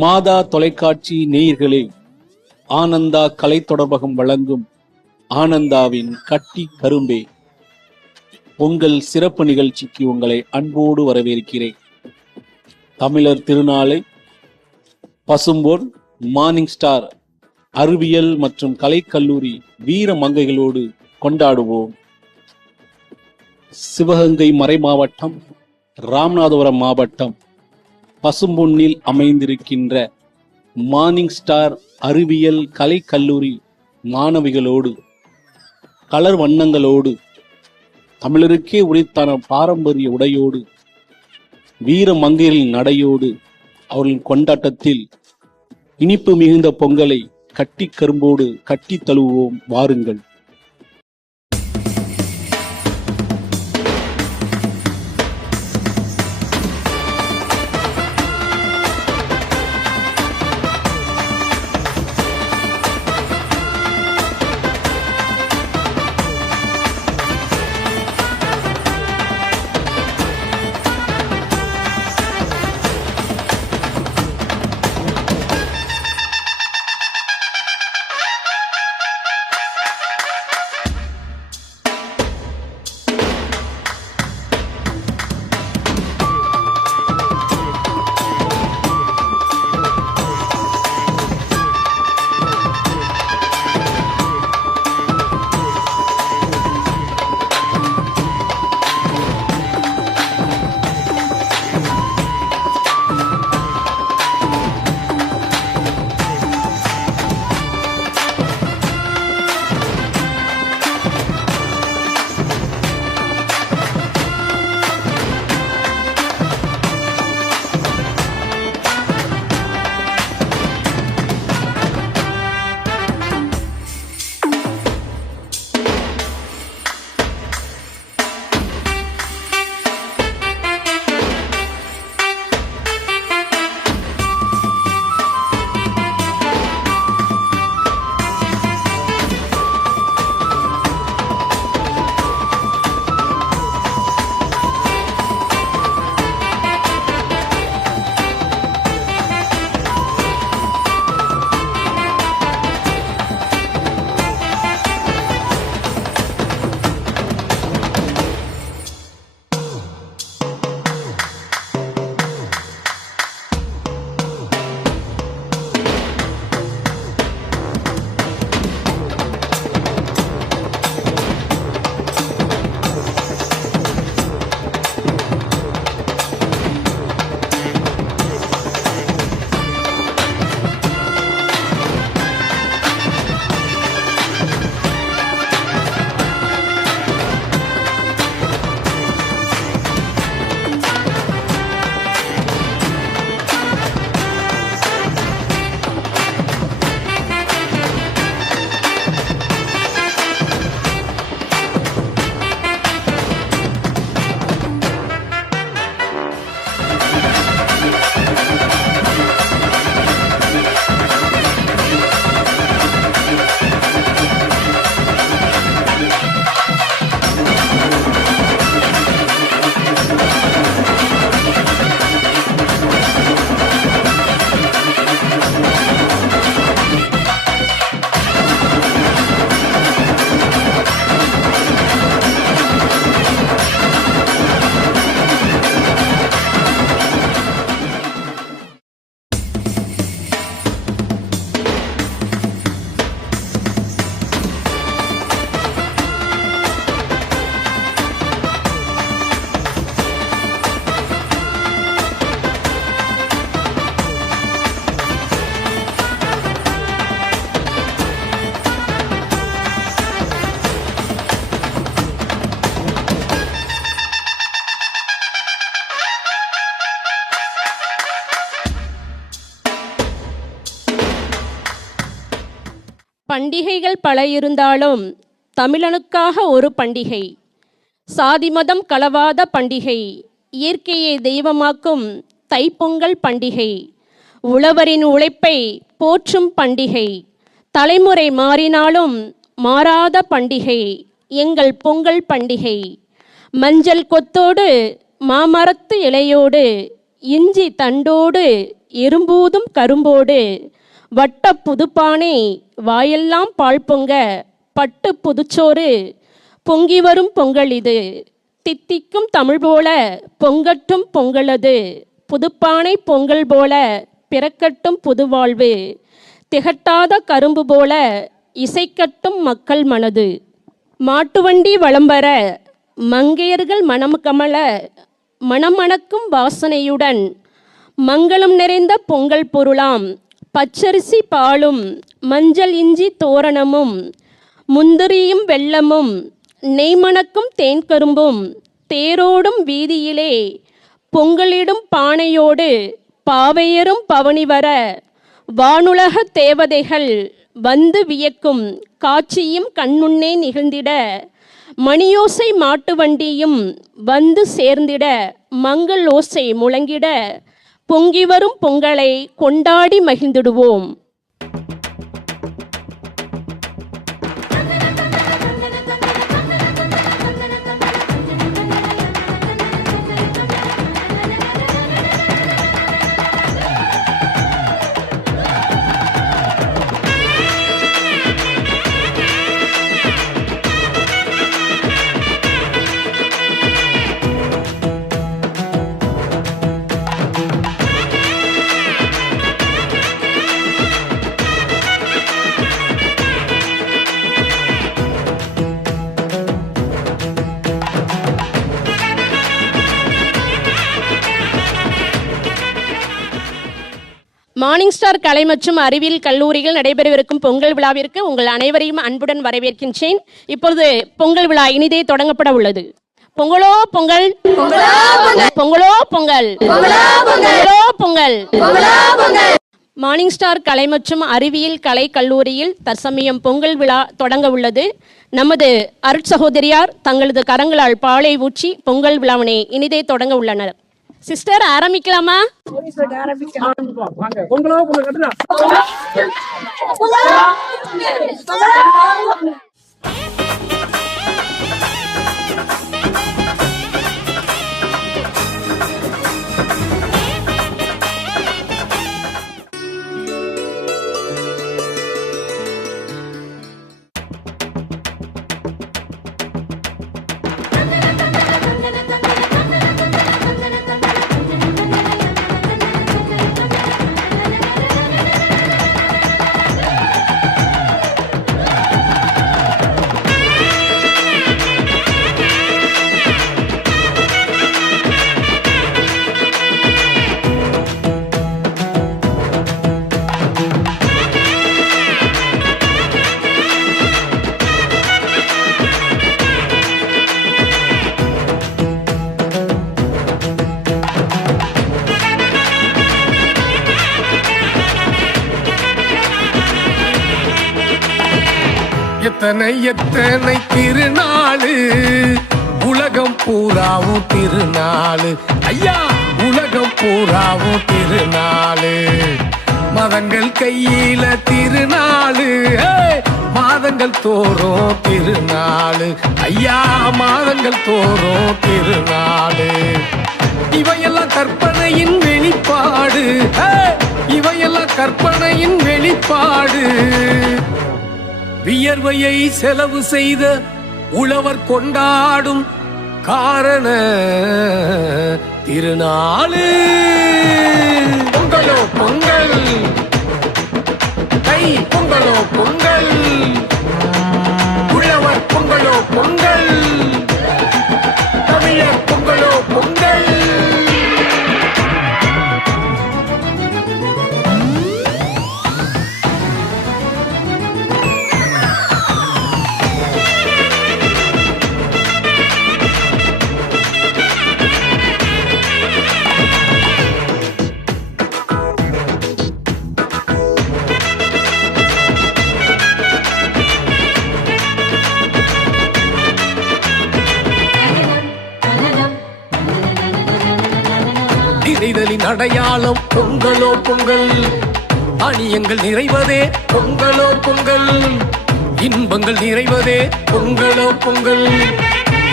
மாதா தொலைக்காட்சி நேயர்களே, ஆனந்தா கலை தொடர்பகம் வழங்கும் ஆனந்தாவின் கட்டி கரும்பே பொங்கல் சிறப்பு நிகழ்ச்சிக்கு உங்களை அன்போடு வரவேற்கிறேன். தமிழர் திருநாளை பசும்பொன் மார்னிங் ஸ்டார் அறிவியல் மற்றும் கலைக்கல்லூரி வீர மங்கைகளோடு கொண்டாடுவோம். சிவகங்கை மறை மாவட்டம், ராமநாதபுரம் மாவட்டம் பசும்பொன்னில் அமைந்திருக்கின்ற மார்னிங் ஸ்டார் அறிவியல் கலைக்கல்லூரி மாணவிகளோடு கலர் வண்ணங்களோடு தமிழருக்கே உரித்தான பாரம்பரிய உடையோடு வீர மங்கையரின் நடையோடு அவர்களின் கொண்டாட்டத்தில் இனிப்பு மிகுந்த பொங்கலை கட்டி கரும்போடு கட்டி தழுவுவோம். வாருங்கள். பண்டிகைகள் பல இருந்தாலும் தமிழனுக்காக ஒரு பண்டிகை, சாதி மதம் கலவாத பண்டிகை, இயற்கையை தெய்வமாக்கும் தைப்பொங்கல் பண்டிகை, உழவரின் உழைப்பை போற்றும் பண்டிகை, தலைமுறை மாறினாலும் மாறாத பண்டிகை எங்கள் பொங்கல் பண்டிகை. மஞ்சள் கொத்தோடு மாமரத்து இலையோடு இஞ்சி தண்டோடு எறும்பூதும் கரும்போடு வட்ட புதுப்பானை வாயெல்லாம் பால் பொங்க பட்டு புதுச்சோறு பொங்கி வரும் பொங்கல் இது. தித்திக்கும் தமிழ் போல பொங்கட்டும் பொங்கலது. புதுப்பானை பொங்கல் போல பிறக்கட்டும் புதுவாழ்வு. திகட்டாத கரும்பு போல இசைக்கட்டும் மக்கள் மனது. மாட்டுவண்டி வளம்பர மங்கையர்கள் மனம் கமல மணமணக்கும் வாசனையுடன் மங்களம் நிறைந்த பொங்கல் பொருளாம் பச்சரிசி பாலும் மஞ்சள் இஞ்சி தோரணமும் முந்திரியும் வெல்லமும் நெய்மணக்கும் தேன்கரும்பும் தேரோடும் வீதியிலே பொங்கலிடும் பானையோடு பாவையரும் பவனி வர வானுலக தேவதைகள் வந்து வியக்கும் காட்சியும் கண்முன்னே நிகழ்ந்திட மணியோசை மாட்டு வண்டியும் வந்து சேர்ந்திட மங்கள் ஓசை முழங்கிட பொங்கி வரும் பொங்கலை கொண்டாடி மகிழ்ந்திடுவோம். மார்னிங் ஸ்டார் கலை மற்றும் அறிவியல் கல்லூரியில் நடைபெறவிருக்கும் பொங்கல் விழாவிற்கு உங்கள் அனைவரையும் அன்புடன் வரவேற்கின்றேன். இப்பொழுது பொங்கல் விழா இனிதே தொடங்கப்பட உள்ளது. பொங்கலோ பொங்கல், பொங்கலோ பொங்கல், பொங்கலோ பொங்கல். மார்னிங் ஸ்டார் கலை மற்றும் அறிவியல் கலை கல்லூரியில் தற்சமயம் பொங்கல் விழா தொடங்க உள்ளது. நமது அருட்சகோதரியார் தங்களது கரங்களால் பாலை ஊற்றி பொங்கல் விழாவினை இனிதே தொடங்க உள்ளனர். சிஸ்டர் ஆரம்பிக்கலாமா? எத்தனை எத்தனை திருநாளு, உலகம் பூராவும் திருநாளு. ஐயா, உலகம் பூராவும் திருநாளு. மதங்கள் கையில திருநாளு, மாதங்கள் தோறும் திருநாளு. ஐயா, மாதங்கள் தோறும் திருநாளு. இவையெல்லாம் கற்பனையின் வெளிப்பாடு, இவையெல்லாம் கற்பனையின் வெளிப்பாடு. வியர்வையை செலவு செய்த உழவர் கொண்டாடும் காரண திருநாளு. பொங்கலோ பொங்கல், கை பொங்கலோ பொங்கல், உழவர் பொங்கலோ பொங்கல், தமிழர் பொங்கலோ பொங்கல். நிறைதலின் அடையாளம் பொங்கலோ பொங்கல். அணியங்கள் நிறைவதே பொங்கலோ பொங்கல். இன்பங்கள் நிறைவதே பொங்கலோ பொங்கல்.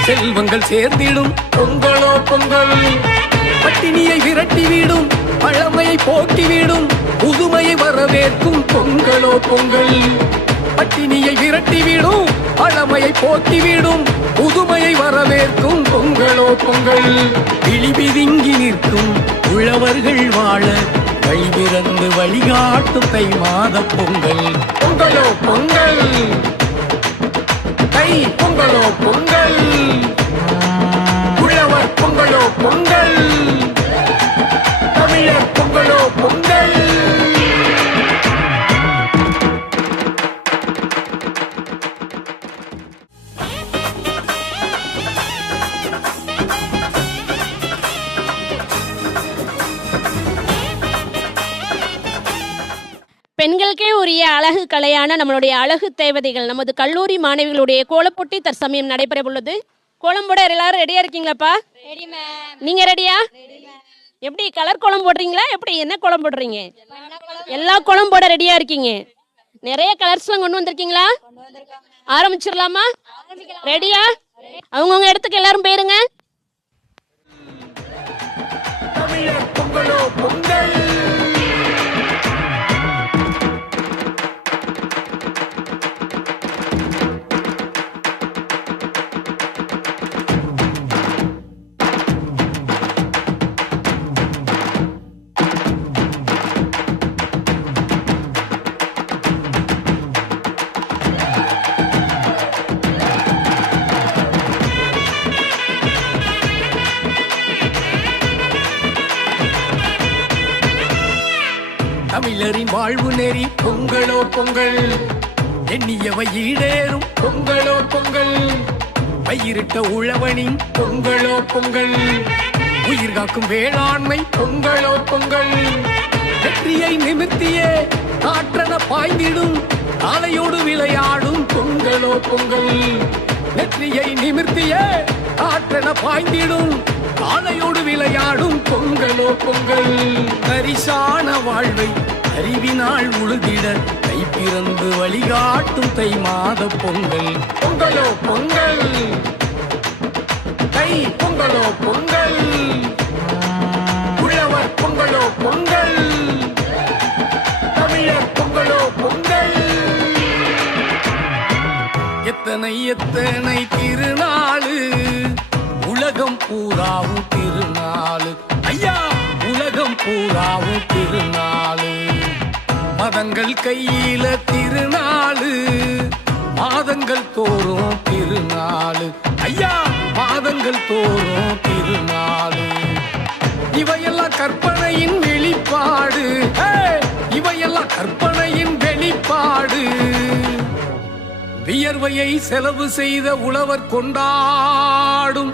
செல்வங்கள் சேர்ந்திடும் பொங்கலோ பொங்கல். பட்டினியை விரட்டிவிடும், பழமையை போக்கிவிடும், புதுமையை வரவேற்கும் பொங்கலோ பொங்கல். பட்டினியை விரட்டிவிடும், பழமையை போக்கிவிடும், புதுமையை வரவேற்கும் பொங்கலோ பொங்கல். விழிபிதுங்கி நிற்கும் உழவர்கள் வாழ வழிபிறந்து வழிகாட்டும் தை மாத பொங்கல். பொங்கலோ பொங்கல், தை பொங்கலோ பொங்கல், உழவர் பொங்கலோ பொங்கல், தமிழர் பொங்கலோ பொங்கல். பெண்களுக்கே உரிய அழகு கலையான நம்மளுடைய அழகு தேவதைகள் நமது கல்லூரி மாணவிகளுடைய கோலப்போட்டி தற்சமயம் நடைபெற உள்ளது. கோலம் போட எல்லாரும் ரெடியா இருக்கீங்களாப்பா? நீங்க ரெடியா? எப்படி கலர் கோலம் போடுறீங்களா? எப்படி என்ன கோலம் போடுறீங்க? எல்லா கோலம் போட ரெடியா இருக்கீங்க. நிறைய கலர்ஸ்லாம் கொண்டு வந்திருக்கீங்களா? ஆரம்பிச்சிடலாமா? ரெடியா? அவங்கவுங்க இடத்துக்கு எல்லாரும் போயிருங்க. தமிழர் பொங்கலோ பொங்கல். தமிழரின் வாழ்வு நெறி பொங்கலோ பொங்கல். எண்ணியவை ஈடேறும் பொங்கலோ பொங்கல். பயிரிட்ட உழவனின் பொங்கலோ பொங்கல். உயிர் காக்கும் வேளாண்மை பொங்கலோ பொங்கல். வெற்றியை நிமிர்த்தியே காற்றன பாய்ந்திடும் காலையோடு விளையாடும் பொங்கலோ பொங்கல். வெற்றியை நிமிர்த்தியே காற்றன பாய்ந்திடும் காலையோடு விளையாடும் பொங்கலோ பொங்கல். பரிசான வாழ்வை அறிவினால் உழுதிட தை பிறந்து வழிகாட்டும் தை மாத பொங்கல். பொங்கலோ பொங்கல், தை பொங்கலோ பொங்கல், உழவர் பொங்கலோ பொங்கல், தமிழர் பொங்கலோ பொங்கல். எத்தனை எத்தனை திருநாளு, உலகம் பூராவும் திருநாளு. ஐயா, உலகம் பூராவும் திருநாளு. மதங்கள் கையில திருநாளு, மாதங்கள் தோறும் திருநாளு. ஐயா, மாதங்கள் தோறும் திருநாளு. இவையெல்லாம் கற்பனையின் வெளிப்பாடு, இவையெல்லாம் கற்பனையின் வெளிப்பாடு. வியர்வையை செலவு செய்த உழவர் கொண்டாடும்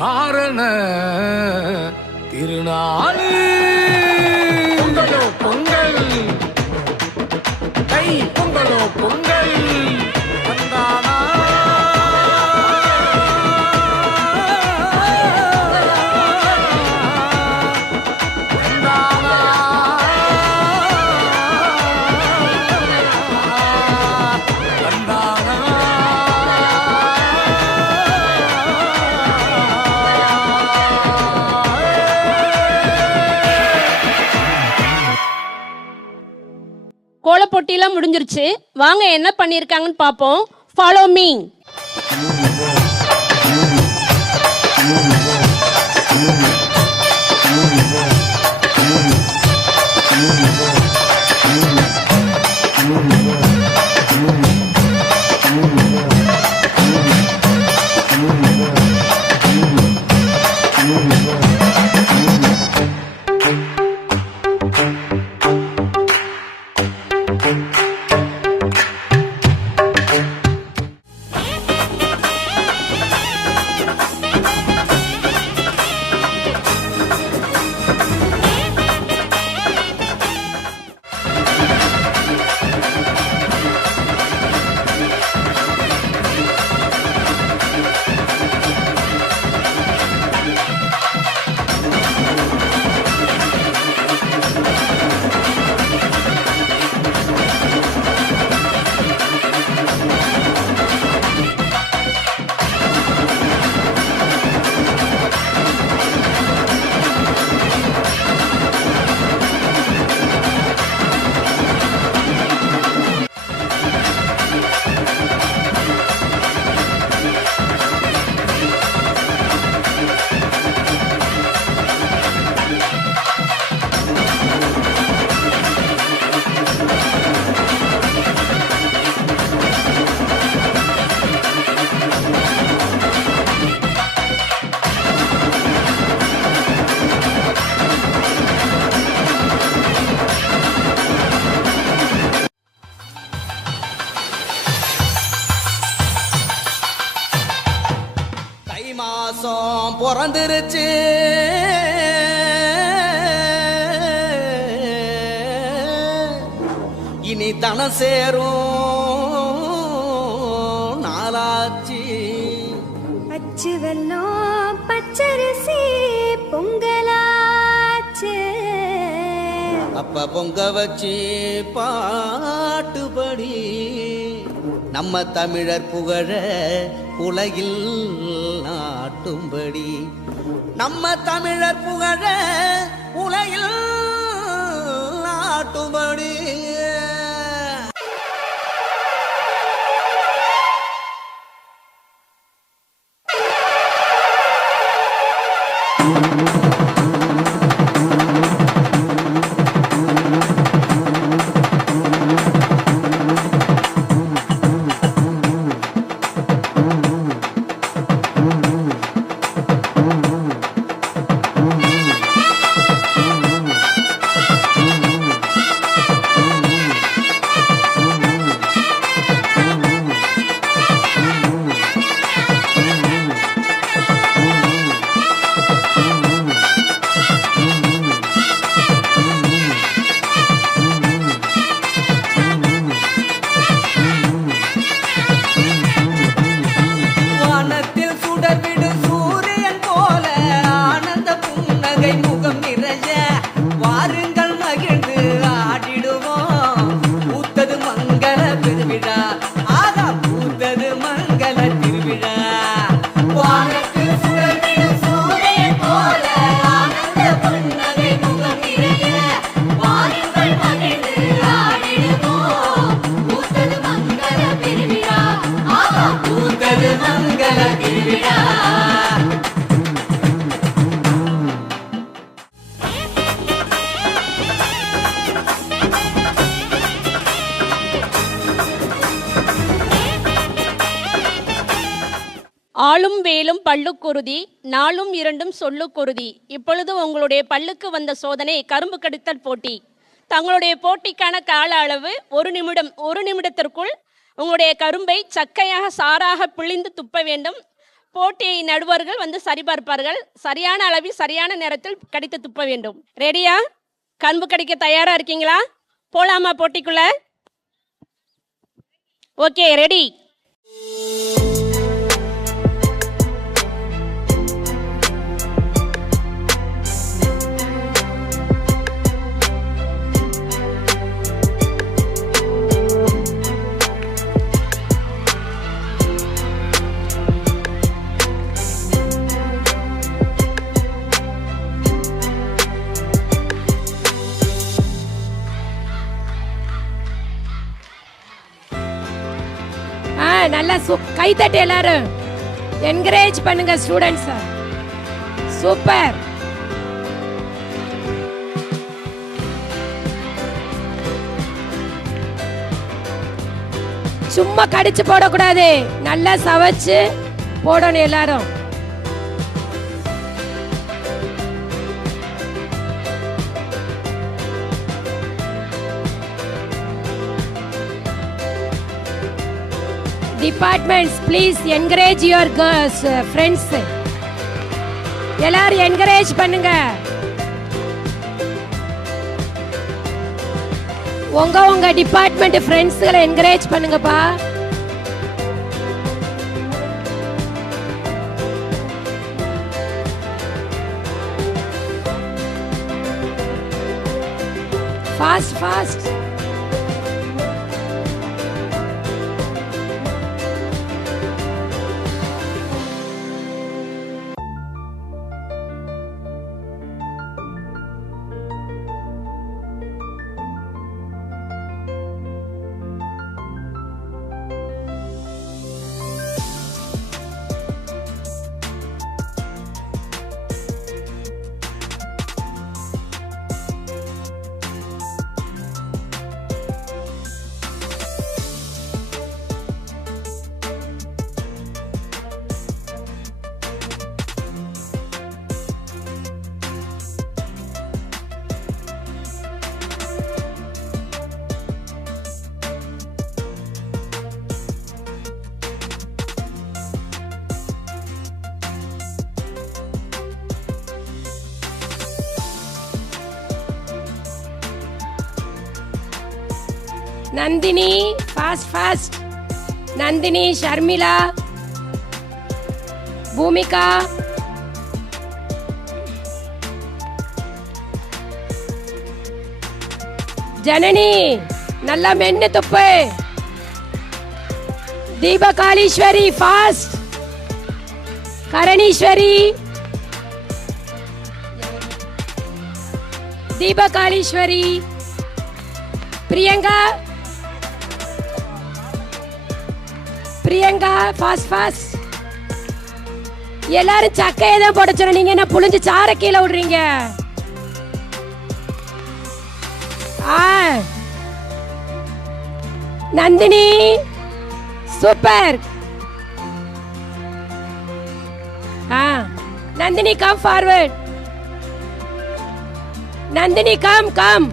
காரண திருநாள். பொங்கலோ பொங்கல், தை பொங்கலோ பொங்கல். வந்தானா வந்தானா வந்தானா. கோலப்போட்டிலாம் முடிஞ்சிருச்சு. வாங்க என்ன பண்ணியிருக்காங்கன்னு பார்ப்போம். Follow me. மாசம் பிறந்துருச்சு, இனி தனம் சேரும் நாளாச்சு. அச்சு வெல்லம் பச்சரிசி பொங்கலாச்சு, அப்ப பொங்க வச்சு பாட்டுபடி நம்ம தமிழர் புகழ உலகில் நாட்டும்படி, நம்ம தமிழர் புகழ உலகில் நாட்டும்படி. ஆளும் வேலும் பல்லுக்குருதி, நாளும் இரண்டும் சொல்லுக்குருதி. இப்பொழுது உங்களுடைய பல்லுக்கு வந்த சோதனை கரும்பு கடித்தல் போட்டி. தங்களுடைய போட்டிக்கான கால அளவு 1 நிமிடம். 1 நிமிடத்திற்குள் உங்களுடைய கரும்பை சக்கையாக சாராக பிழிந்து துப்ப வேண்டும். போட்டியை நடுவர்கள் வந்து சரிபார்ப்பார்கள். சரியான அளவில் சரியான நேரத்தில் கடித்து துப்ப வேண்டும். ரெடியா? கரும்பு கடிக்க தயாரா இருக்கீங்களா? போலாமா போட்டிக்குள்ள? Okay, ready. நல்லா கைத்தட்டி எல்லாரும் என்கரேஜ் பண்ணுங்க ஸ்டூடெண்ட்ஸ். சூப்பர். சும்மா கடிச்சு போடக்கூடாது, நல்லா சவைச்சு போடணும் எல்லாரும். Departments, please encourage your girls, friends. எல்லாரும் encourage பண்ணுங்க. உங்க டிபார்ட்மெண்ட் ஃப்ரெண்ட்ஸ்களை என்கரேஜ் பண்ணுங்கப்பா. Fast fast. Nandini fast Nandini, Sharmila, Bhoomika, Janani நல்லா மென்னு துப்பு, தீபகாலீஸ்வரி ஃபாஸ்ட், கரணீஸ்வரி, தீபகாலீஸ்வரி, பிரியங்கா ஃபாஸ்ட். எல்லாரும் சக்கையை தான் போட சொன்ன, நீங்க என்ன புளிஞ்சு சார கீழே விடுறீங்க? Nandini super. Nandini come forward. Nandini come.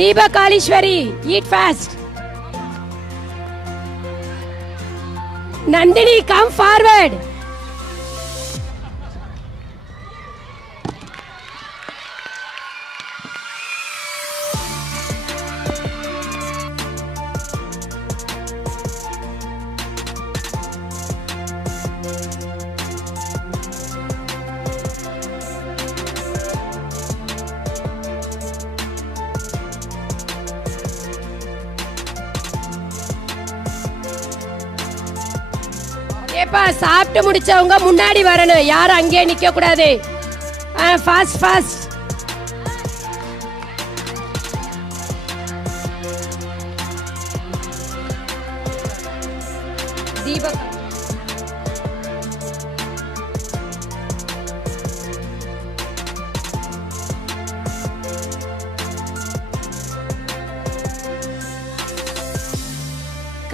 Deepakaleeswari eat fast. Nandini come forward. ஏப்பா சாப்பிட்டு முடிச்சவங்க முன்னாடி வரணும், யாரும் அங்கேயே நிக்க கூடாது. ஃபாஸ்ட். தீபக்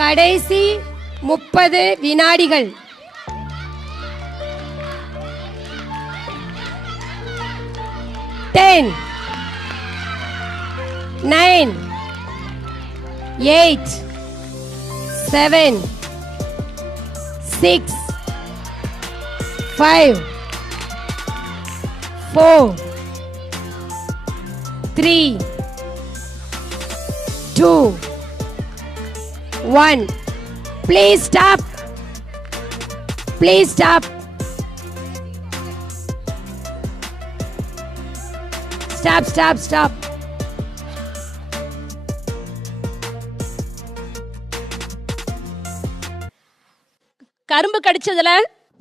கடைசி 30 வினாடிகள். 10 9 8 7 6 5 4 3 2 1. Please stop. Stop. கரும்பு கடிச்சதுல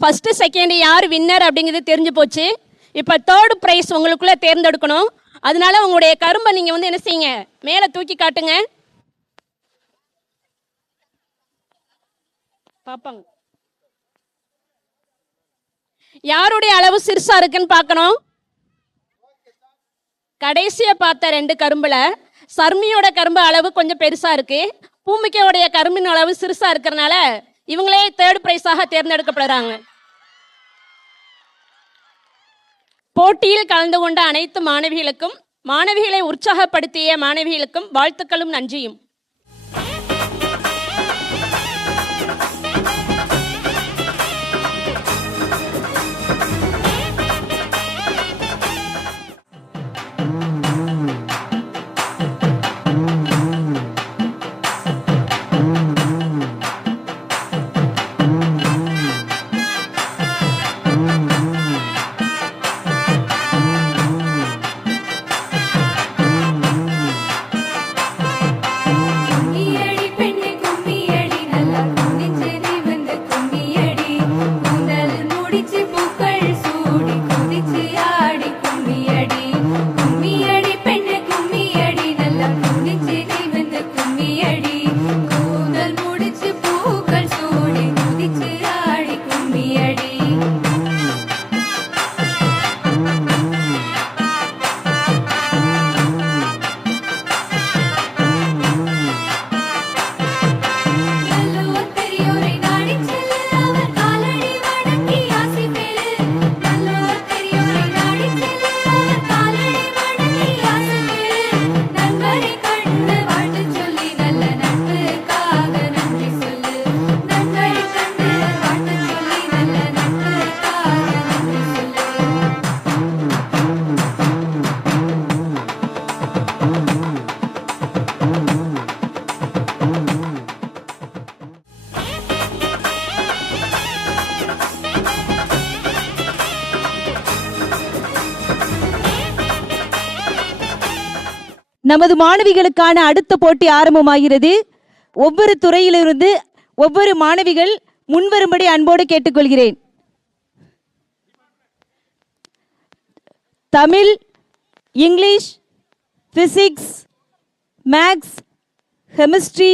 ஃபர்ஸ்ட் செகண்ட் யார் வின்னர் அப்படிங்கிறது தெரிஞ்சு போச்சு. இப்போ தேர்ட் பிரைஸ் உங்களுக்குள்ள தேர்ந்தெடுக்கணும். அதனால உங்களுடைய கரும்பை நீங்க வந்து என்ன செய்யுங்க, மேலே தூக்கி காட்டுங்க பாப்பாங்க. யாருடைய அளவு சிறுசா இருக்குன்னு பார்க்கணும். கடைசியா பார்த்த 2 கரும்புல சர்மியோட கரும்பு அளவு கொஞ்சம் பெருசா இருக்கு, பூமிக்கையோடைய கரும்பின் அளவு சிறுசா இருக்கிறதுனால இவங்களே தேர்ட் பிரைஸாக தேர்ந்தெடுக்கப்படுறாங்க. போட்டியில் கலந்து கொண்ட அனைத்து மாணவிகளுக்கும், மாணவிகளை உற்சாகப்படுத்திய மாணவிகளுக்கும் வாழ்த்துக்களும் நன்றியும். நமது மாணவிகளுக்கான அடுத்த போட்டி ஆரம்பமாகிறது. ஒவ்வொரு துறையிலிருந்து ஒவ்வொரு மாணவிகள் முன்வரும்படி அன்போடு கேட்டுக்கொள்கிறேன். Tamil, English, physics, maths, chemistry,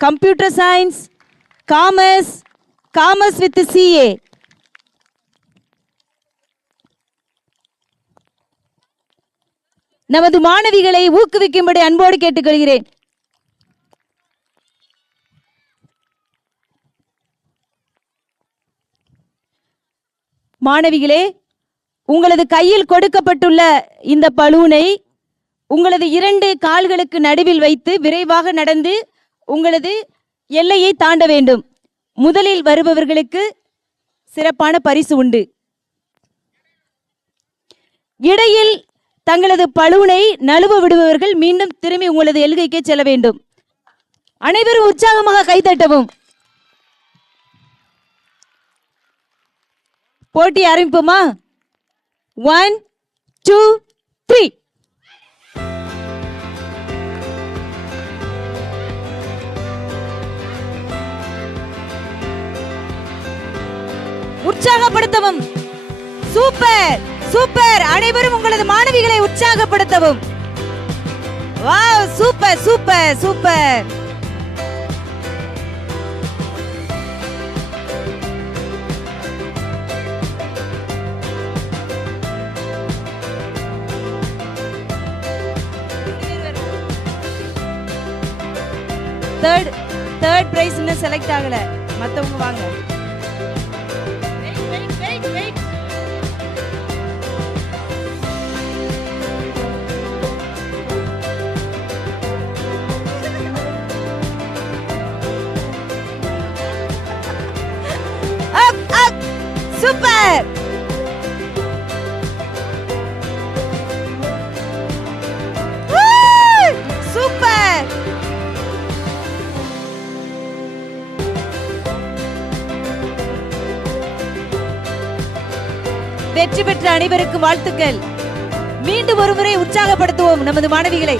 computer science, commerce, commerce with CA. நமது மாணவிகளை ஊக்குவிக்கும்படி அன்போடு கேட்டுக்கொள்கிறேன். மாணவிகளே, உங்களது கையில் கொடுக்கப்பட்டுள்ள இந்த பலூனை உங்களது 2 கால்களுக்கு நடுவில் வைத்து விரைவாக நடந்து உங்களது எல்லையை தாண்ட வேண்டும். முதலில் வருபவர்களுக்கு சிறப்பான பரிசு உண்டு. இடையில் தங்களது பலூனை நழுவ விடுபவர்கள் மீண்டும் திரும்பி உங்களது எல்கைக்கு செல்ல வேண்டும். அனைவரும் உற்சாகமாக கைதட்டவும். போட்டி ஆரம்பிப்போமா? 1 2 3. உற்சாகப்படுத்தவும். Super super. அனைவரும் உங்களது மாணவிகளை உற்சாகப்படுத்தவும். Wow, super super super. Third prize இன்னும் செலக்ட் ஆகல. மத்தவங்க வாங்க. சூப்பர். சூப்பர். வெற்றி பெற்ற அனைவருக்கும் வாழ்த்துக்கள். மீண்டும் ஒருமுறை உற்சாகப்படுத்துவோம் நமது மாணவிகளை.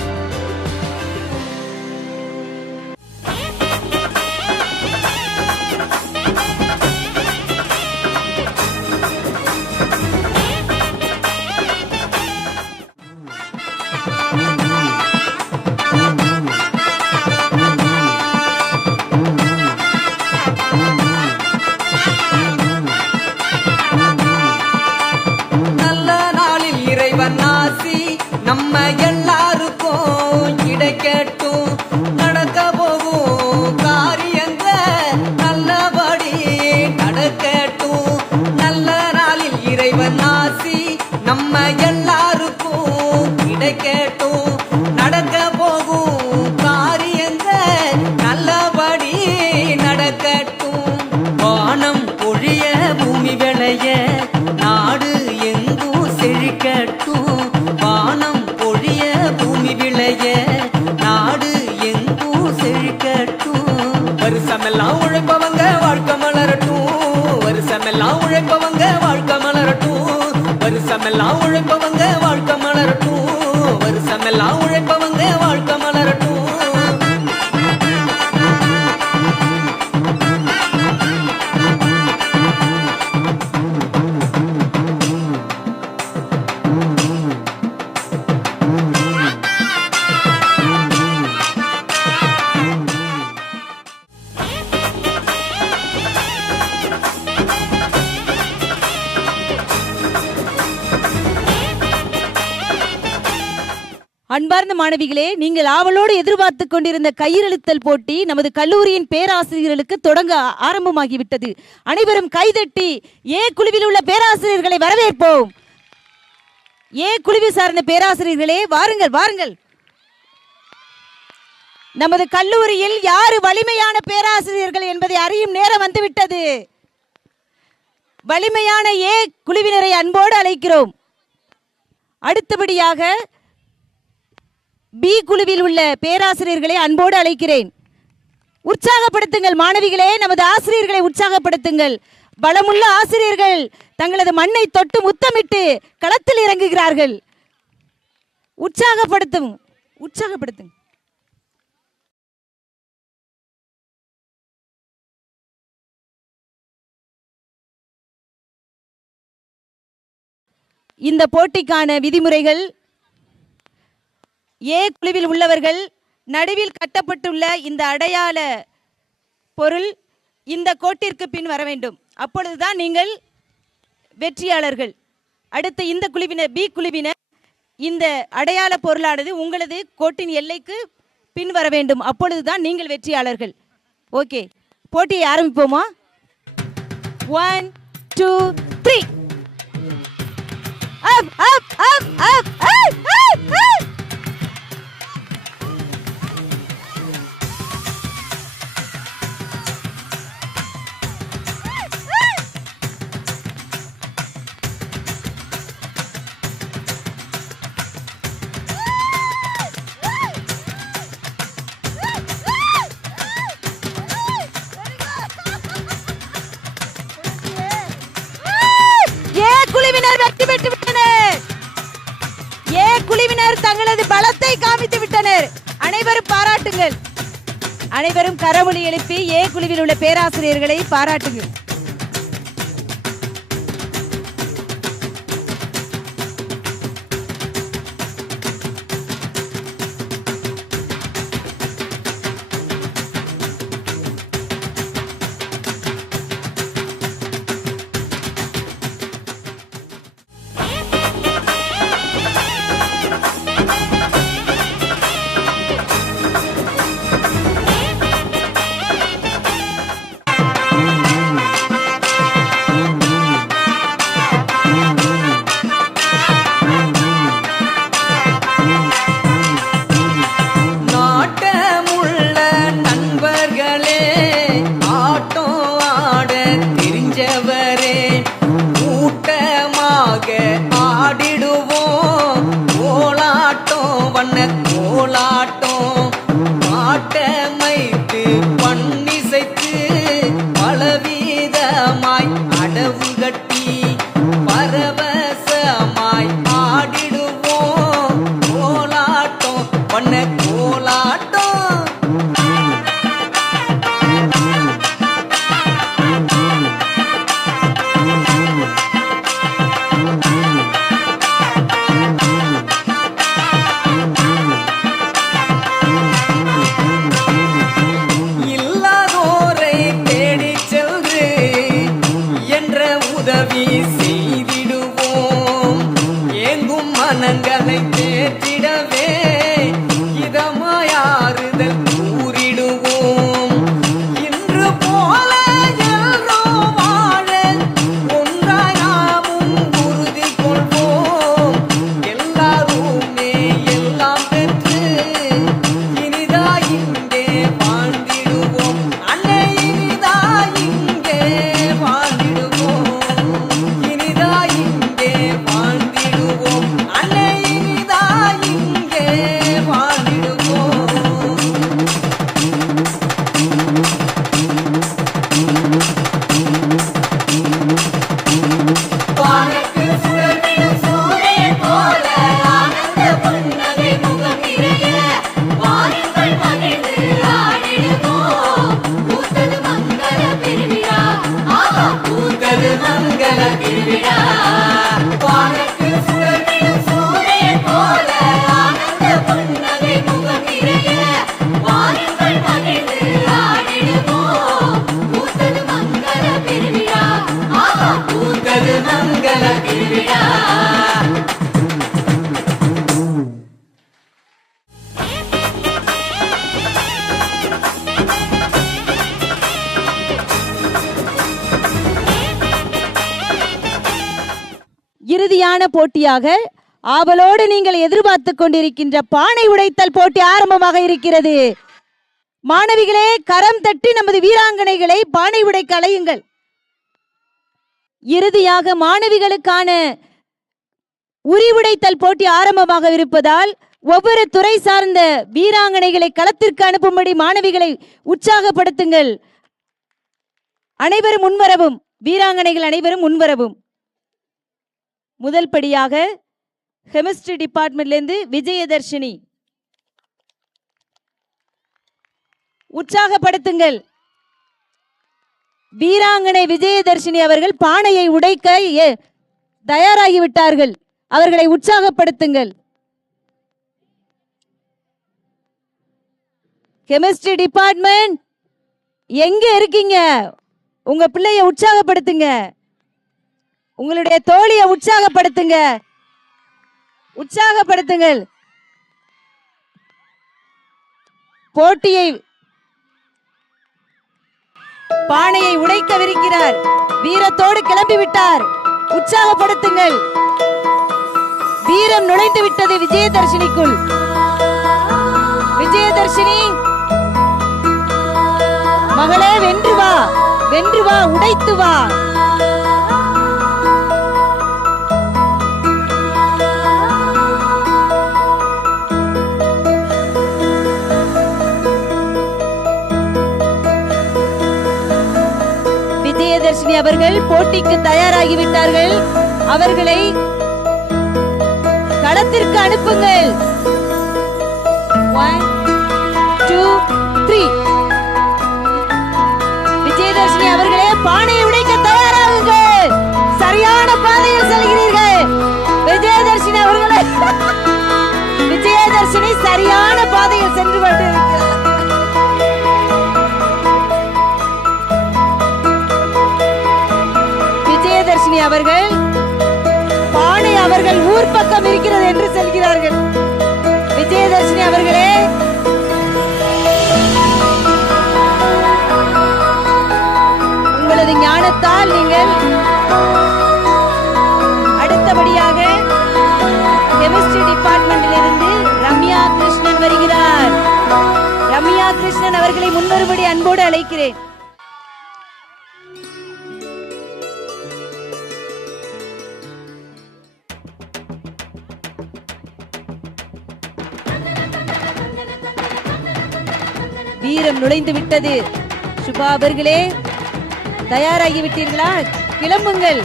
நம்ம எல்லாருக்கும் கிடைக்கட்டும். நடக்க போகும் காரியங்கள் நல்லபடி நடக்கட்டும். நல்ல நாளில் இறைவன் ஆசி நம்ம எல்லாருக்கும் கிடைக்கட்டும். நடக்க போகும் காரியங்கள் நல்லபடி நடக்கட்டும். வானம் பொழிய பூமி விளைய நாடு எங்கும் செழிக்கட்டும். வானம் பொழிய பூமி விளைய நாடு எங்கும் செழிக்கட்டும். வருஷமெல்லாம் உழைப்பவங்க வாழ்க்கை மலரட்டும். வருஷமெல்லாம் உழைப்பவங்க வாழ்க்கை மலரட்டும். வருஷமெல்லாம் உழைப்பவங்க வாழ்க்கை மலரட்டும். வருஷமெல்லாம் உழைப்பவங்க வாழ்க்கை மலரட்டும். அன்பார்ந்த மாணவிகளே, நீங்கள் ஆவலோடு எதிர்பார்த்து கொண்டிருந்த கயிறெழுத்தல் போட்டி நமது கல்லூரியின் பேராசிரியர்களுக்கு தொடங்க ஆரம்பமாகிவிட்டது. அனைவரும் கைதட்டி ஏ குழுவில் உள்ள பேராசிரியர்களை வரவேற்போம். ஏ குழுவை சார்ந்த பேராசிரியர்களே, வாருங்கள் வாருங்கள். நமது கல்லூரியில் யாரு வலிமையான பேராசிரியர்கள் என்பதை அறியும் நேரம் வந்துவிட்டது. வலிமையான ஏ குழுவினரை அன்போடு அழைக்கிறோம். அடுத்தபடியாக பி குழுவில் உள்ள பேராசிரியர்களை அன்போடு அழைக்கிறேன். உற்சாகப்படுத்துங்கள் மாணவிகளே, நமது ஆசிரியர்களை உற்சாகப்படுத்துங்கள். பலமுள்ள ஆசிரியர்கள் தங்களது மண்ணை தொட்டு முத்தமிட்டு களத்தில் இறங்குகிறார்கள். உற்சாகப்படுத்தும் உற்சாகப்படுத்துங்க. இந்த போட்டிக்கான விதிமுறைகள்: ஏ குழுவில் உள்ளவர்கள் நடுவில் கட்டப்பட்டுள்ள இந்த அடையாள பொருள் இந்த கோட்டிற்கு பின் வர வேண்டும். அப்பொழுதுதான் நீங்கள் வெற்றியாளர்கள். அடுத்து இந்த குழுவினர், பி குழுவினர், இந்த அடையாள பொருளானது உங்களது கோட்டின் எல்லைக்கு பின் வர வேண்டும். அப்பொழுதுதான் நீங்கள் வெற்றியாளர்கள். ஓகே, போட்டியை ஆரம்பிப்போமா? 1 2 3. அப் அப் அப் அப் அப் அப் அப். தங்களது பலத்தை காமித்து விட்டனர். அனைவரும் பாராட்டுங்கள். அனைவரும் கரவொலி எழுப்பி ஏ குழுவில் உள்ள பேராசிரியர்களை பாராட்டுங்கள். இறுதியான போட்டியாக ஆவலோடு நீங்கள் எதிர்பார்த்து கொண்டிருக்கின்ற பானை உடைத்தல் போட்டி ஆரம்பமாக இருக்கிறது. மாணவிகளே, கரம் தட்டி நமது வீராங்கனைகளை பானை உடைக்க அழையுங்கள். இறுதியாக மாணவிகளுக்கான உரிவுடைத்தல் போட்டி ஆரம்பமாக இருப்பதால் ஒவ்வொரு துறை சார்ந்த வீராங்கனைகளை களத்திற்கு அனுப்பும்படி மாணவிகளை உற்சாகப்படுத்துங்கள். அனைவரும் முன்வரவும், வீராங்கனைகள் அனைவரும் முன்வரவும். முதல் படியாக கெமிஸ்ட்ரி டிபார்ட்மெண்ட்லேருந்து விஜயதர்ஷினி உற்சாகப்படுத்துங்கள். வீராங்கனை விஜயதர்ஷினி அவர்கள் பானையை உடைக்க தயாராகிவிட்டார்கள். அவர்களை உற்சாகப்படுத்துங்கள். கெமிஸ்ட்ரி டிபார்ட்மெண்ட் எங்க இருக்கீங்க? உங்க பிள்ளைய உற்சாகப்படுத்துங்க. உங்களுடைய தோழியை உற்சாகப்படுத்துங்க. உற்சாகப்படுத்துங்கள். போட்டியை பானையை உடைக்கவிருக்கிறார். வீரத்தோடு கிளம்பிவிட்டார். உற்சாகப்படுத்துங்கள். வீரம் நுழைந்து விட்டது விஜயதர்ஷினிக்குள். விஜயதர்ஷினி மகளே, வென்று வா, வென்று வா, உடைத்து வா. விஜயதர்ஷினி அவர்கள் போட்டிக்கு தயாராகிவிட்டார்கள். அவர்களை களத்திற்கு அனுப்புங்கள். 1 2 3. விஜயதர்ஷினி அவர்களே, பானையை உடைக்க தயாராகுங்கள். சரியான பாதையில் செல்கிறீர்கள் விஜயதர்ஷினி அவர்களே. விஜயதர்ஷினி சரியான பாதையில் சென்று கொண்டிருக்கிறார். விஜயதர்ஷினி அவர்கள் பானை அவர்கள் ஊர் பக்கம் இருக்கிறது என்று செல்கிறார்கள். விஜயதர்ஷினி அவர்களே, உங்களது ஞானத்தால் நீங்கள் அடுத்தபடியாக கெமிஸ்ட்ரி டிபார்ட்மெண்டிலிருந்து ரம்யா கிருஷ்ணன் வருகிறார். ரம்யா கிருஷ்ணன் அவர்களை முன்வரும்படி அன்போடு அழைக்கிறேன். வீரம் நுழைந்து விட்டது. சுபா அவர்களே, தயாராகி விட்டீர்களா? கிளம்புங்கள்.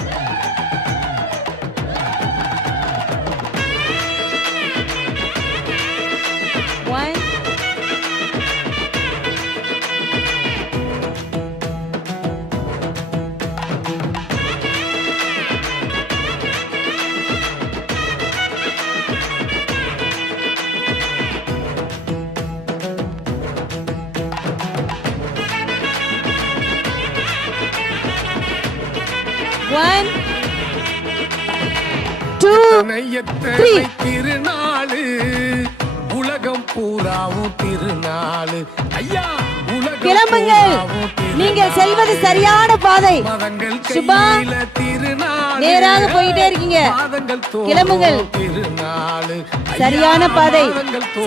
One, two, three. திருநாளு உலகம் பூராவும் திருநாளு. ஐயா, உலகம் கிளம்புங்கள். நீங்கள் செல்வது சரியான பாதை. சுபா, நேராக போயிட்டே இருக்கீங்க. கிளம்புங்கள். சரியான பாதை,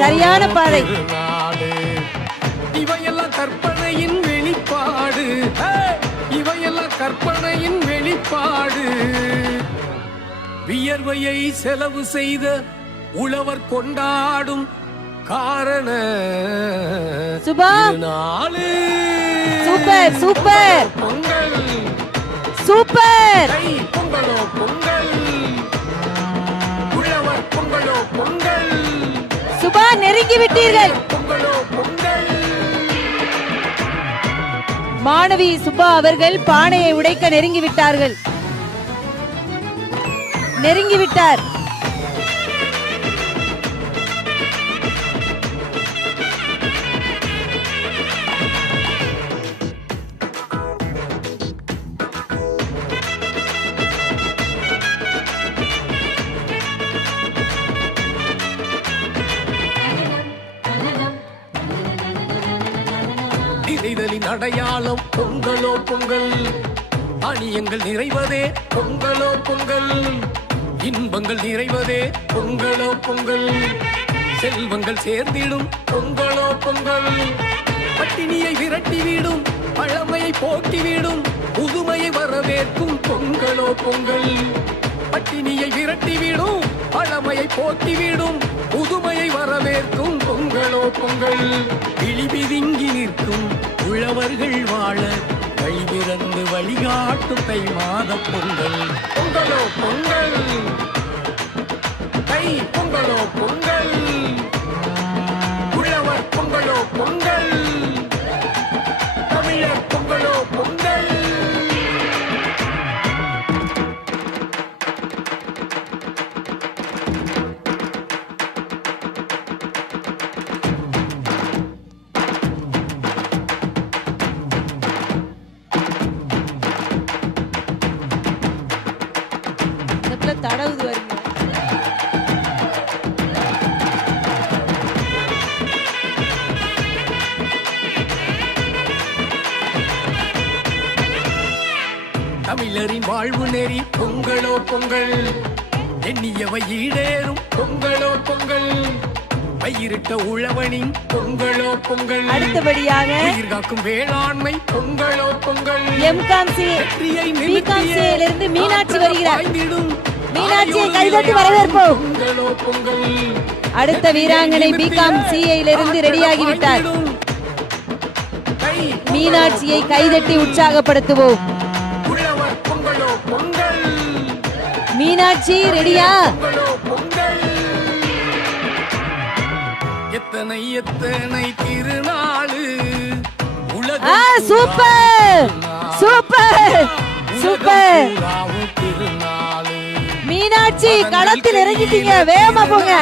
சரியான பாதை. இவையெல்லாம் கற்பனையின் வெளிப்பாடு. இவையெல்லாம் கற்பனையின் வெளிப்பாடு. வியர்வையை செலவு செய்த உழவர் கொண்டாடும் காரண சுபா, நாளு. Super super Pongal, super. தை பொங்கலோ பொங்கல், உழவர் பொங்கலோ பொங்கல். சுபா, நெருங்கி விட்டீர்கள். பொங்கலோ பொங்கல். மாணவி சுபா அவர்கள் பானையை உடைக்க நெருங்கி விட்டார்கள். நெருங்கி விட்டார். நிறைதலின் அடையாளம் பொங்கலோ பொங்கல். அணியங்கள் நிறைவதே பொங்கலோ பொங்கல். இன்பங்கள் நிறைவதே பொங்கலோ பொங்கல். செல்வங்கள் சேர்ந்திடும் பொங்கலோ பொங்கல். பட்டினியை விரட்டிவிடும், பழமையை போக்கிவிடும், புதுமையை வரவேற்கும் பொங்கலோ பொங்கல். பட்டினியை விரட்டிவிடும், பழமையை போக்கிவிடும், புதுமையை வரவேற்கும் பொங்கலோ பொங்கல். விழிபிதுங்கி நிற்கும் உழவர்கள் வாழ கைவிரந்து வழிகாட்டும் தை மாத பொங்கல். பொங்கலோ பொங்கல், தை பொங்கலோ பொங்கல், உழவர் பொங்கலோ பொங்கல். தடவுது வருங்க. தமிழரின் வாழ்வு நெறி பொங்கலோ பொங்கல், எண்ணியவை ஈடேறும் பொங்கலோ பொங்கல், பயிரிட்ட உழவனின் பொங்கலோ பொங்கல், அடுத்தபடியாக உயிர் காக்கும் வேளாண்மை பொங்கலோ பொங்கல், இருந்து மீனாட்சி வருகிறார். மீனாட்சியை கைதட்டி வரவேற்போம். பொங்கலோ பொங்கல். அடுத்த வீராங்கனை பிகாம் சிஏயிலிருந்து ரெடியாகிவிட்டார். மீனாட்சியை கைதட்டி உற்சாகப்படுத்துவோம். உழவர் பொங்கலோ பொங்கல், மீனாட்சி ரெடியா? பொங்கலோ பொங்கல். எத்தனை எத்தனை திருநாளு சூப்பர் சூப்பர் சூப்பர். திருநாளு மீனாட்சி களத்தில் இறங்கிட்டீங்க, வேகமா போங்க.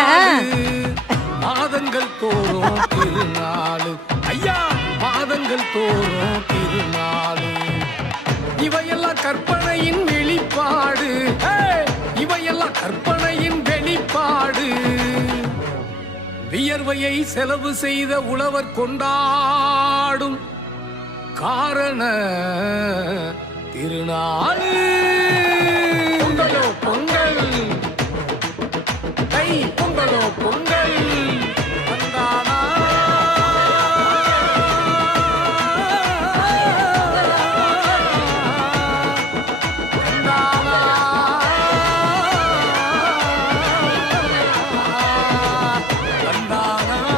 மாதங்கள் தோறும் திருநாளு ஐயா, மாதங்கள் தோறும் திருநாளு. இவையெல்லாம் கற்பனையின் வெளிப்பாடு, இவையெல்லாம் கற்பனையின் வெளிப்பாடு. வியர்வையை செலவு செய்த உழவர் கொண்டாடும் காரண திருநாள் பொங்கலோ பொங்கல், தை பொங்கலோ பொங்கல். வந்தானா வந்தானா வந்தானா.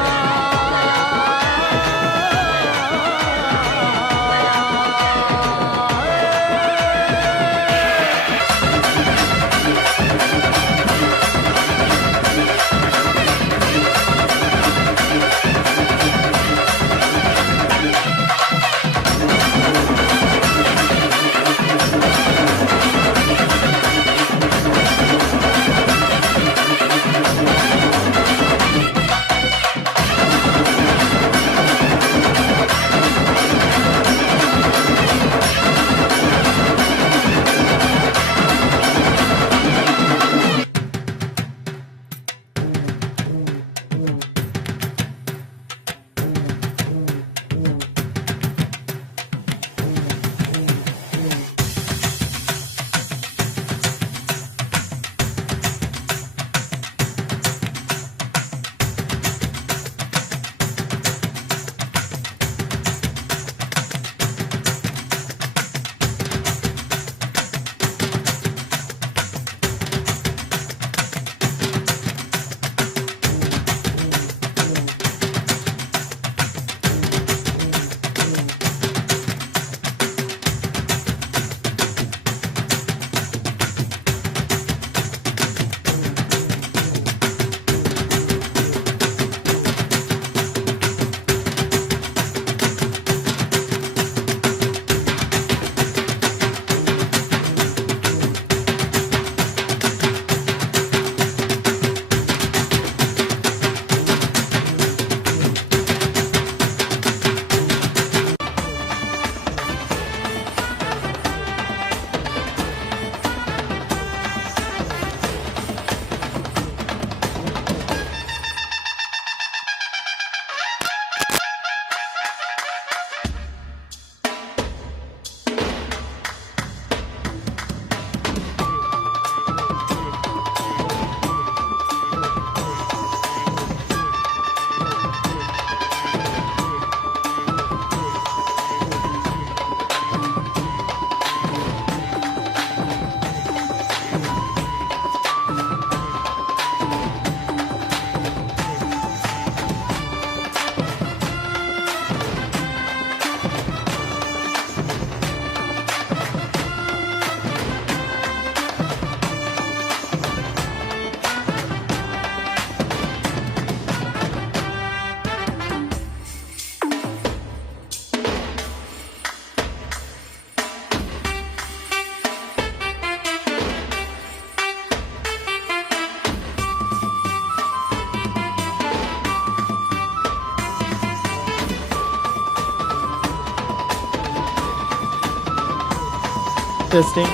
Testing.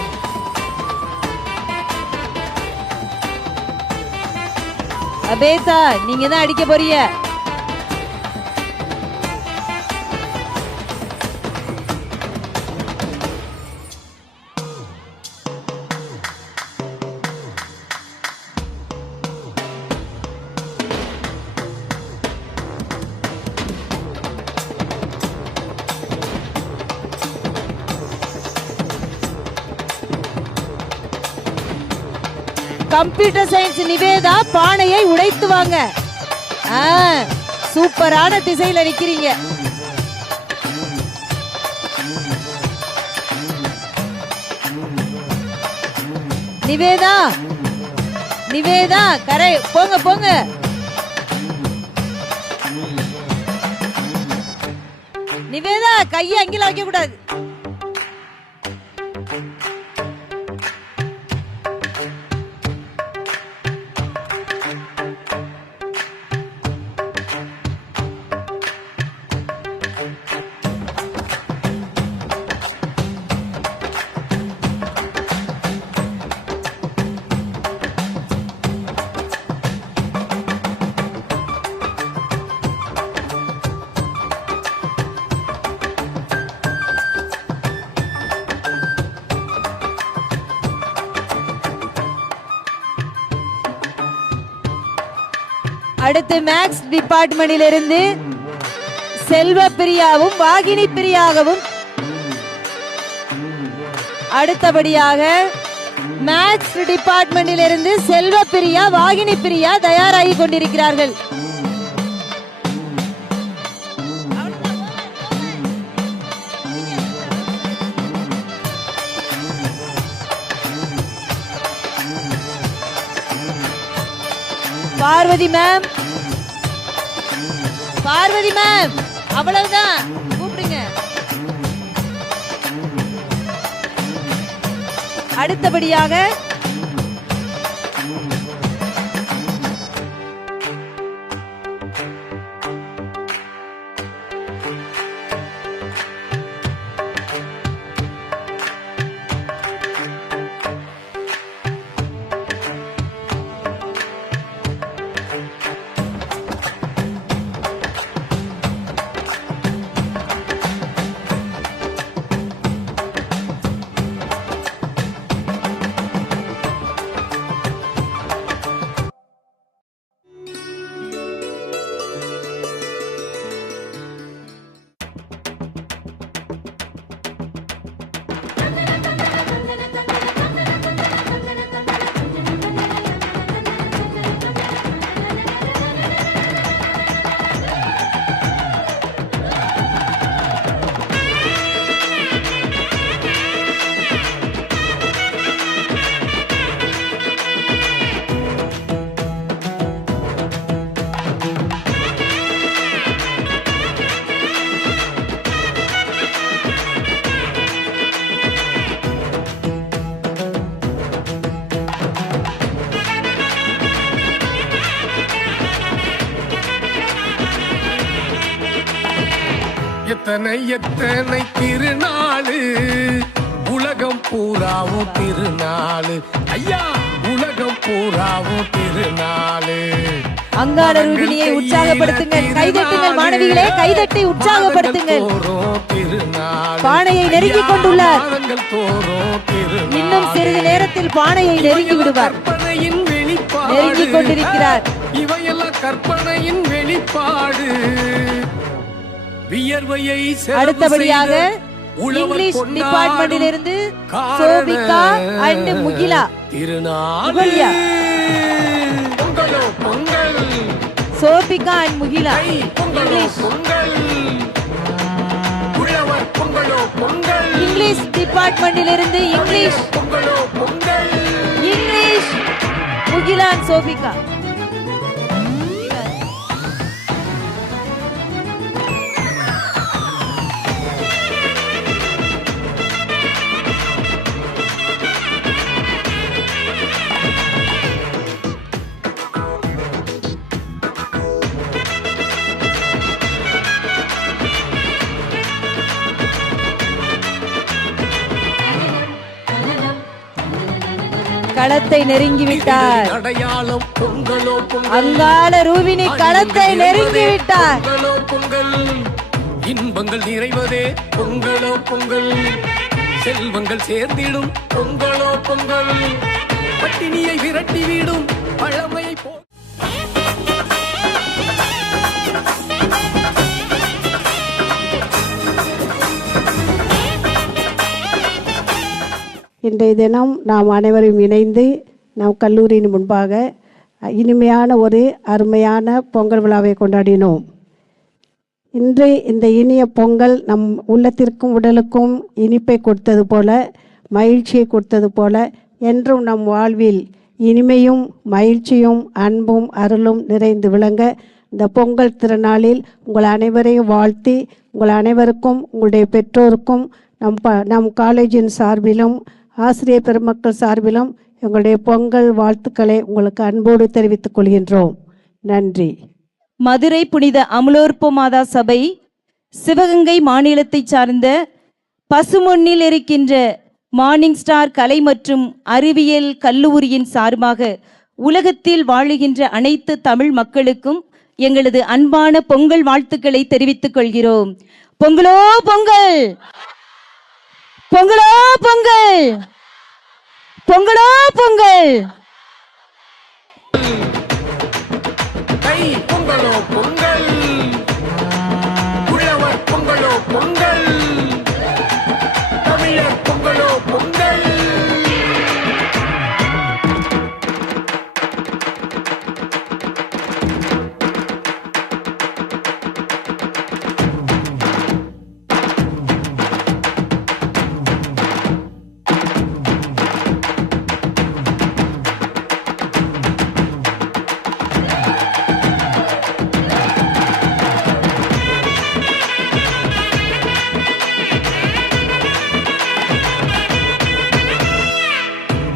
அபேதா நீங்க தான் அடிக்க போறீங்க. கம்ப்யூட்டர் சயின்ஸ் நிவேதா பானையை உடைத்து வாங்க. சூப்பரான திசையில நிக்கிறீங்க. நிவேதா நிவேதா கரை போங்க போங்க. நிவேதா கையை அங்கில வைக்க கூடாது. அடுத்து மேக்ஸ் டிபார்ட்மெண்டில் இருந்து செல்வ பிரியாவும் வாகினி பிரியாகவும், அடுத்தபடியாக மேக்ஸ் டிபார்ட்மெண்டில் இருந்து செல்வ பிரியா வாகினி பிரியா தயாராகி கொண்டிருக்கிறார்கள். பார்வதி மேம், பார்வதி மேம் அவ்வளவுதான், கூப்பிடுங்க. அடுத்தபடியாக எத்தனை எத்தனை திருநாளு, உலகம் பூராவும் திருநாளு ஐயா, உலகம் பூராவும் திருநாளு. அங்காள ரூபினியை உற்சாகப்படுத்துங்கள், கைதட்டுங்கள் மாணவிகளே, கைதட்டி உற்சாகப்படுத்துங்கள். பானையை நெருங்கிக் கொண்டுள்ளார். இன்னும் சிறிது நேரத்தில் பானையை நெருங்கி விடுவார். நெருங்கிக் கொண்டிருக்கிறார். இவையெல்லாம் கற்பனையின் வெளிப்பாடு. வியர்வையை அடுத்தபடியாக இங்கிலீஷ் டிபார்ட்மெண்டில் இருந்து சோபிகா அண்ட் முகிலா திருநாள் Pongal. Sobika and Mugila English English டிபார்ட்மெண்டில் இருந்து English English Mugila and Sobika. களத்தை நெருங்கிவிட்டார். அடையாளம் பொங்கலோ பொங்கல். அங்காள ரூபினி களத்தை நெருங்கிவிட்டார். பொங்கலோ பொங்கல். இன்பங்கள் நிறைவதே பொங்கலோ பொங்கல். செல்வங்கள் சேர்ந்திடும் பொங்கலோ பொங்கல். பட்டினியை விரட்டிவிடும் பழமையை போ. இன்றைய தினம் நாம் அனைவரும் இணைந்து நம் கல்லூரியின் முன்பாக இனிமையான ஒரு அருமையான பொங்கல் விழாவை கொண்டாடினோம். இன்று இந்த இனிய பொங்கல் நம் உள்ளத்திற்கும் உடலுக்கும் இனிப்பை கொடுத்தது போல, மகிழ்ச்சியை கொடுத்தது போல, என்றும் நம் வாழ்வில் இனிமையும் மகிழ்ச்சியும் அன்பும் அருளும் நிறைந்து விளங்க இந்த பொங்கல் திருநாளில் உங்கள் அனைவரையும் வாழ்த்தி, உங்கள் அனைவருக்கும் உங்களுடைய பெற்றோருக்கும் நம் காலேஜின் சார்பிலும் ஆசிரியர் பெருமக்கள் சார்பிலும் எங்களுடைய பொங்கல் வாழ்த்துக்களை உங்களுக்கு அன்போடு தெரிவித்துக் கொள்கின்றோம். நன்றி. மதுரை புனித அமலோற்ப மாதா சபை சிவகங்கை மாநிலத்தை சார்ந்த பசுமொன்னில் இருக்கின்ற மார்னிங் ஸ்டார் கலை மற்றும் அறிவியல் கல்லூரியின் சார்பாக உலகத்தில் வாழுகின்ற அனைத்து தமிழ் மக்களுக்கும் எங்களது அன்பான பொங்கல் வாழ்த்துக்களை தெரிவித்துக் கொள்கிறோம். பொங்கலோ பொங்கல், பொங்கலோ பொங்கல், பொங்கலோ பொங்கல். கை பொங்கலோ பொங்கல். உழவர் பொங்கலோ பொங்கல். தமிழர் பொங்கலோ பொங்கல்.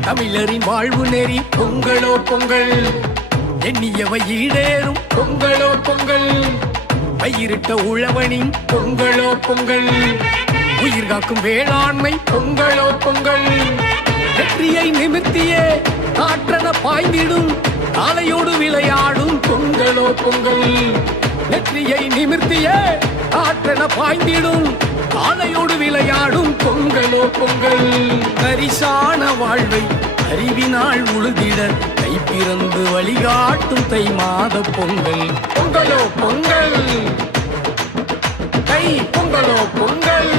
தமிழரின் வாழ்வு நெறி பொங்கலோ பொங்கல். எண்ணியவை ஈடேறும் பொங்கலோ பொங்கல். பயிரிட்ட உழவனின் பொங்கலோ பொங்கல். உயிர் காக்கும் வேளாண்மை பொங்கலோ பொங்கல். வெற்றியை நிமித்தியே காற்றன பாய்ந்திடும் காலையோடு விளையாடும் பொங்கலோ பொங்கல். வெற்றியை நிமிர்த்தியே காற்றன பாய்ந்திடும் காலையோடு விளையாடும் பொங்கலோ பொங்கல். பரிசான வாழ்வை அறிவினால் உழுதிட கை பிறந்து வழிகாட்டும் தை மாத பொங்கல். பொங்கலோ பொங்கல். கை பொங்கலோ பொங்கல்.